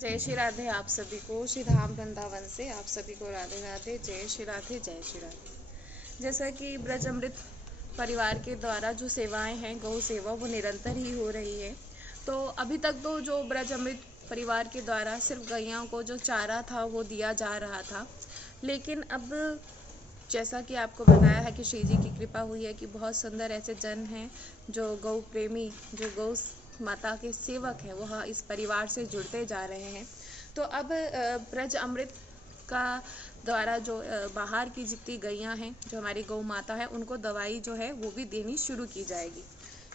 जय श्री राधे। आप सभी को श्री धाम वृंदावन से आप सभी को राधे राधे। जय श्री राधे, जय श्री राधे। जैसा कि ब्रज अमृत परिवार के द्वारा जो सेवाएं हैं, गौ सेवा, वो निरंतर ही हो रही है। तो अभी तक तो जो ब्रज अमृत परिवार के द्वारा सिर्फ गैया को जो चारा था वो दिया जा रहा था, लेकिन अब जैसा कि आपको बताया है कि श्री जी की कृपा हुई है कि बहुत सुंदर ऐसे जन हैं जो गौ प्रेमी, जो गौ माता के सेवक हैं, वह इस परिवार से जुड़ते जा रहे हैं। तो अब ब्रज अमृत का द्वारा जो बाहर की जितनी गैयाँ हैं, जो हमारी गौ माता है, उनको दवाई जो है वो भी देनी शुरू की जाएगी।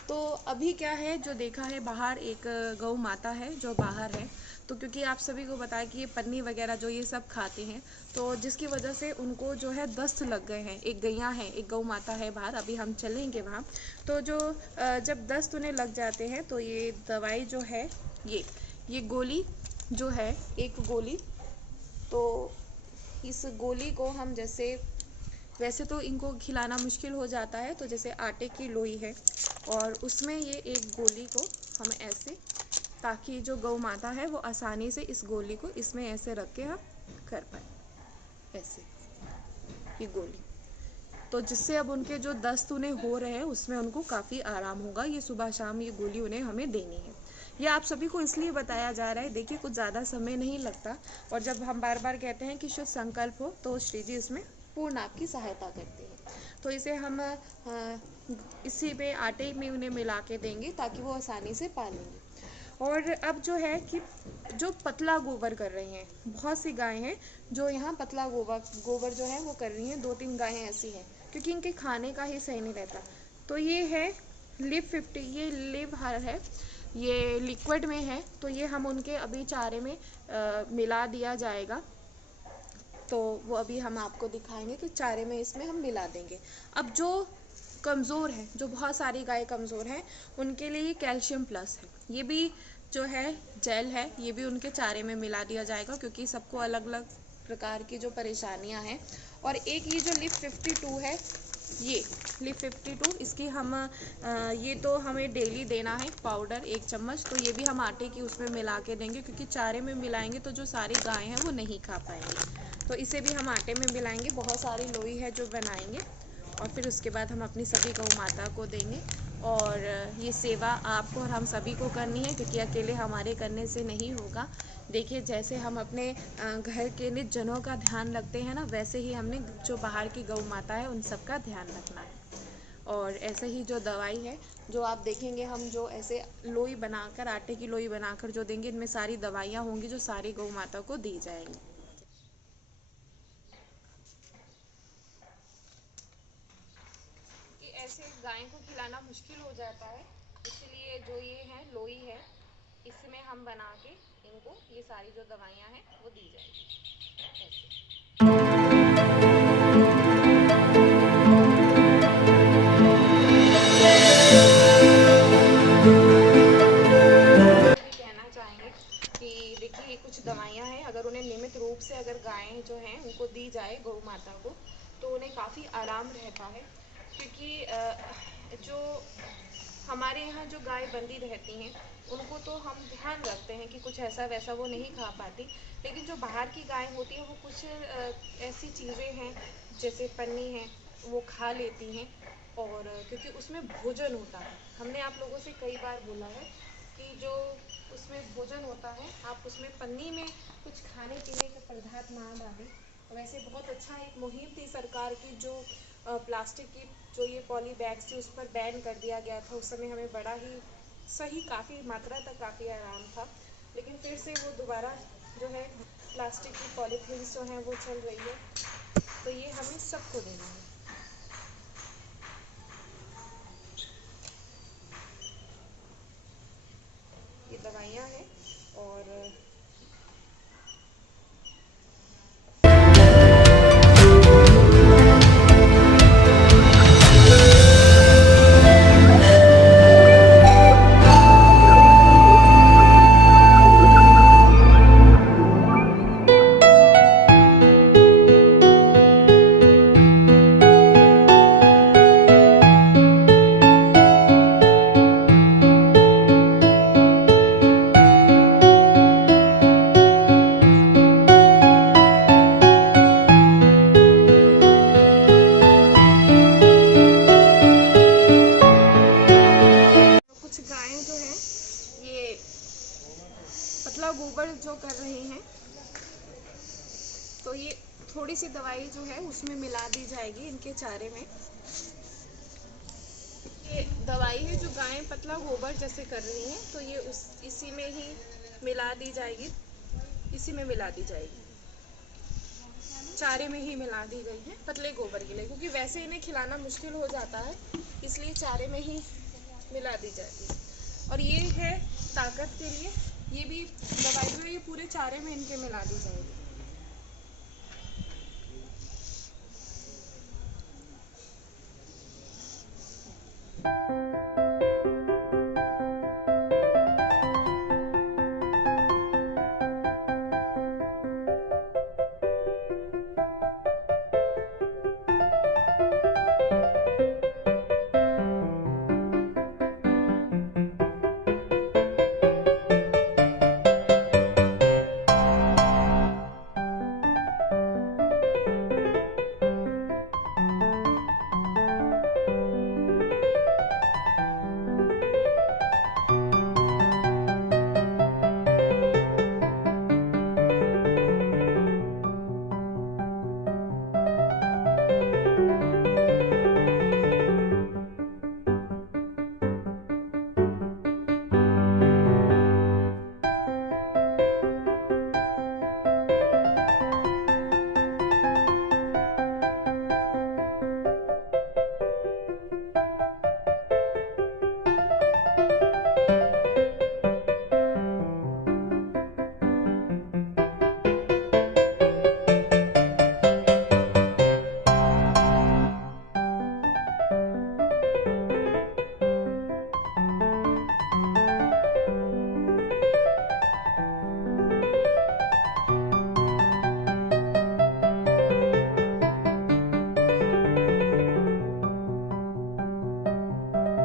तो अभी क्या है, जो देखा है बाहर एक गौ माता है जो बाहर है, तो क्योंकि आप सभी को बताया कि ये पन्नी वगैरह जो ये सब खाते हैं, तो जिसकी वजह से उनको जो है दस्त लग गए हैं। एक गैया है, एक गौ माता है बाहर, अभी हम चलेंगे वहाँ। तो जो जब दस्त उन्हें लग जाते हैं तो ये दवाई जो है, ये गोली जो है, एक गोली, तो इस गोली को हम जैसे, वैसे तो इनको खिलाना मुश्किल हो जाता है, तो जैसे आटे की लोई है और उसमें ये एक गोली को हम ऐसे, ताकि जो गौ माता है वो आसानी से इस गोली को इसमें ऐसे रख के हम कर पाए, ऐसे ये गोली। तो जिससे अब उनके जो दस्त उन्हें हो रहे हैं उसमें उनको काफ़ी आराम होगा। ये सुबह शाम ये गोली उन्हें हमें देनी है। ये आप सभी को इसलिए बताया जा रहा है, देखिए कुछ ज़्यादा समय नहीं लगता, और जब हम बार बार कहते हैं कि शुभ संकल्प हो तो श्री जी इसमें पूर्ण आपकी सहायता करते हैं। तो इसे हम इसी पे आटे में उन्हें मिला के देंगे ताकि वो आसानी से पा लेंगे। और अब जो है कि जो पतला गोबर कर रही हैं, बहुत सी गायें हैं जो यहाँ पतला गोबर जो है वो कर रही हैं। 2-3 गायें ऐसी हैं क्योंकि इनके खाने का ही सही नहीं रहता। तो ये है लिव 50, ये लिव हर है, ये लिक्विड में है, तो ये हम उनके अभी चारे में मिला दिया जाएगा। तो वो अभी हम आपको दिखाएंगे कि चारे में इसमें हम मिला देंगे। अब जो कमज़ोर है, जो बहुत सारी गाय कमज़ोर हैं, उनके लिए ये कैल्शियम प्लस है, ये भी जो है जेल है, ये भी उनके चारे में मिला दिया जाएगा क्योंकि सबको अलग अलग प्रकार की जो परेशानियां हैं। और एक ये जो लिव 52 है, ये लिव 52, इसकी हम ये तो हमें डेली देना है पाउडर 1 चम्मच, तो ये भी हम आटे की उसमें मिला के देंगे क्योंकि चारे में मिलाएंगे तो जो सारी गायें हैं वो नहीं खा पाएंगी। तो इसे भी हम आटे में मिलाएंगे, बहुत सारी लोई है जो बनाएंगे, और फिर उसके बाद हम अपनी सभी गौ माता को देंगे। और ये सेवा आपको और हम सभी को करनी है क्योंकि अकेले हमारे करने से नहीं होगा। देखिए जैसे हम अपने घर के निर्जनों का ध्यान रखते हैं ना, वैसे ही हमने जो बाहर की गौ माता है उन सब का ध्यान रखना है। और ऐसे ही जो दवाई है, जो आप देखेंगे हम जो ऐसे लोई बनाकर, आटे की लोई बनाकर जो देंगे, इनमें सारी दवाइयाँ होंगी जो सारी गौ माता को दी जाएंगी। ऐसे गाय को खिलाना मुश्किल हो जाता है, इसलिए जो ये है लोई है, इसमें हम बना के इनको ये सारी जो दवाइयाँ हैं वो दी जाएगी ऐसे। कहना चाहेंगे कि देखिए कुछ दवाइयाँ हैं, अगर उन्हें नियमित रूप से अगर गायें जो हैं उनको दी जाए गौ माता को, तो उन्हें काफ़ी आराम रहता है। क्योंकि जो हमारे यहाँ जो गाय बंदी रहती हैं उनको तो हम ध्यान रखते हैं कि कुछ ऐसा वैसा वो नहीं खा पाती, लेकिन जो बाहर की गाय होती है वो कुछ ऐसी चीज़ें हैं जैसे पन्नी है वो खा लेती हैं। और क्योंकि उसमें भोजन होता है, हमने आप लोगों से कई बार बोला है कि जो उसमें भोजन होता है, आप उसमें पन्नी में कुछ खाने पीने का पदार्थ ना डालें। वैसे बहुत अच्छा एक मुहिम थी सरकार की, जो प्लास्टिक की जो ये पॉली बैग्स थी उस पर बैन कर दिया गया था। उस समय हमें बड़ा ही सही, काफ़ी मात्रा तक काफ़ी आराम था, लेकिन फिर से वो दोबारा जो है प्लास्टिक की पॉलीथीन जो हैं वो चल रही है, तो ये हमें सबको देना है। ये दवाइयाँ हैं और पतला गोबर जो कर रहे हैं, तो ये थोड़ी सी दवाई जो है उसमें मिला दी जाएगी इनके चारे में। ये दवाई है जो गायें पतला गोबर जैसे कर रही हैं, तो ये इसी में ही मिला दी जाएगी, इसी में मिला दी जाएगी, चारे में ही मिला दी गई है पतले गोबर के लिए, क्योंकि वैसे इन्हें खिलाना मुश्किल हो जाता है, इसलिए चारे में ही मिला दी जाती है। और ये है ताकत के लिए, ये भी दवाई जो है ये पूरे चारे में इनके मिला दी जाएगी।